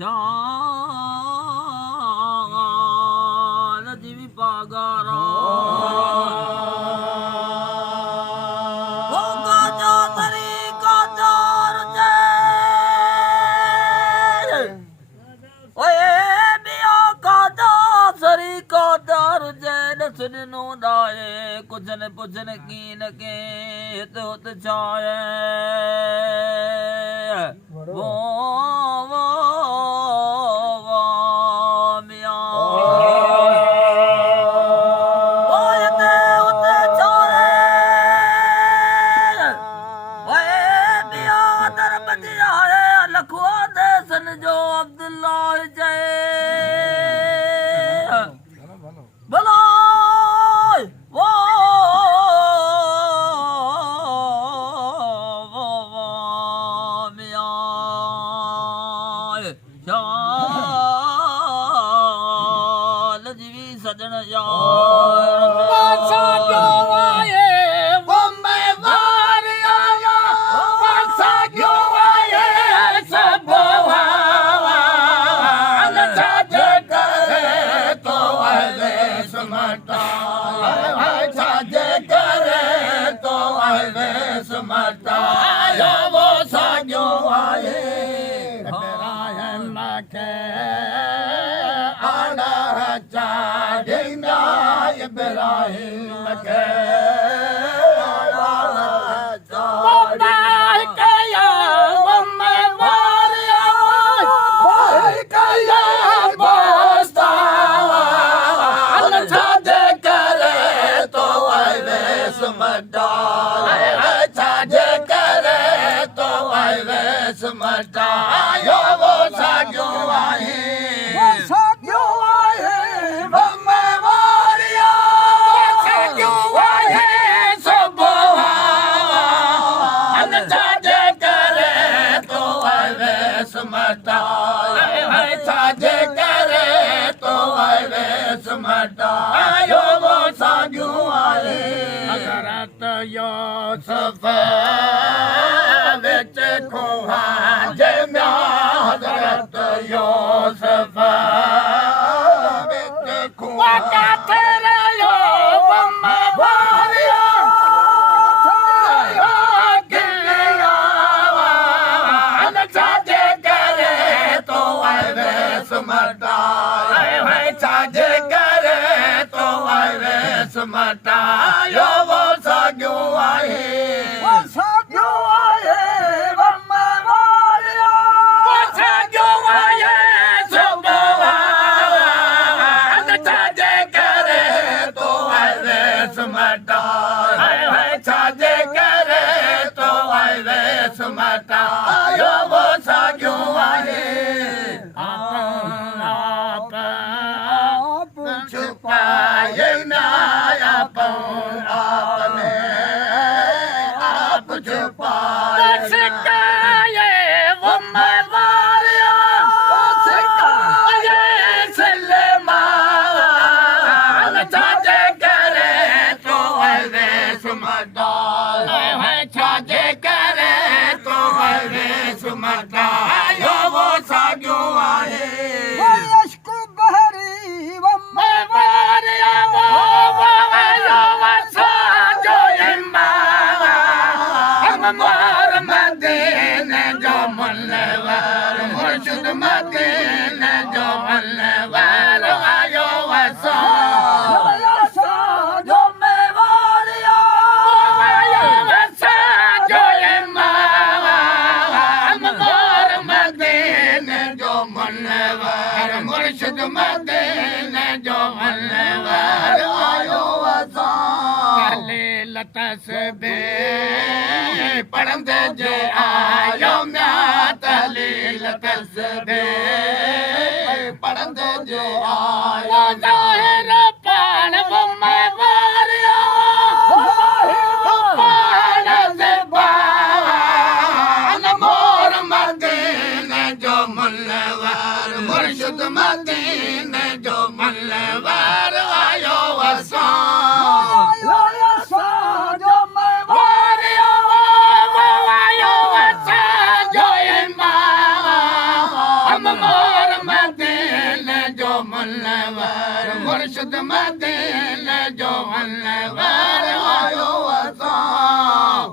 शान जीवी पागारा सुनो डाए कुछ न पुछ न की न के तो चाहे वो मिया ओते ओते चाहे ओए मिया दर बजिया है लखवा दे सन जो अब्दुल्ला जय भला सजन पढ़ंदे जे आयो म्या तलील तस्बे पढ़ंदे जे आयो ज़ाहिर पाण में वारियो पाण से बान मोर मदीने जो मुल्लवार मुर्शिद मदीने जो मुल्लवार आयो वसां Mama! अनवर मुर्शिद मदीने जो अनवर आयो असां